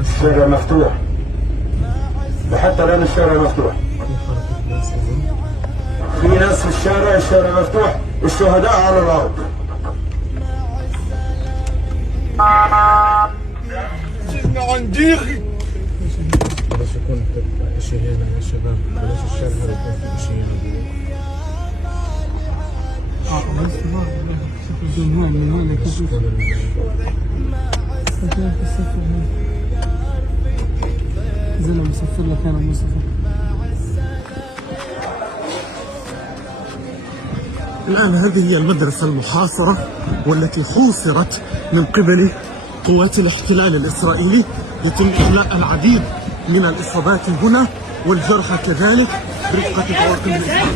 الشارع مفتوح وحتى الآن الشارع مفتوح. في ناس في الشارع مفتوح، الشهداء على الأرض. عن ديخي بلاش يكون اشي هنا يا شباب، بلاش الشارع هذا يكون في اشي هنا. زلمة مسافر لك أنا مصطفى. الآن هذه هي المدرسة المحاصرة والتي حوصرت من قبل قوات الاحتلال الإسرائيلي. يتم إخلاء العديد من الإصابات هنا والجرحى كذلك برفقة طواقم الإسعاف.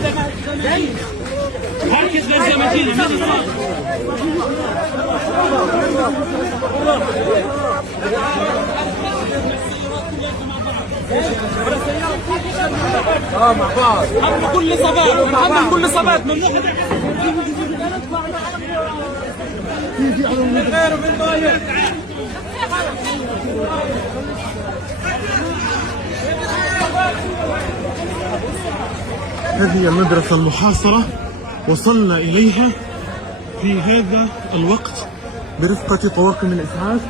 مع بعض حمل كل صبات، حمل كل صبات من هذه المدرسة المحاصرة وصلنا إليها في هذا الوقت برفقة طواقم الإسعاف.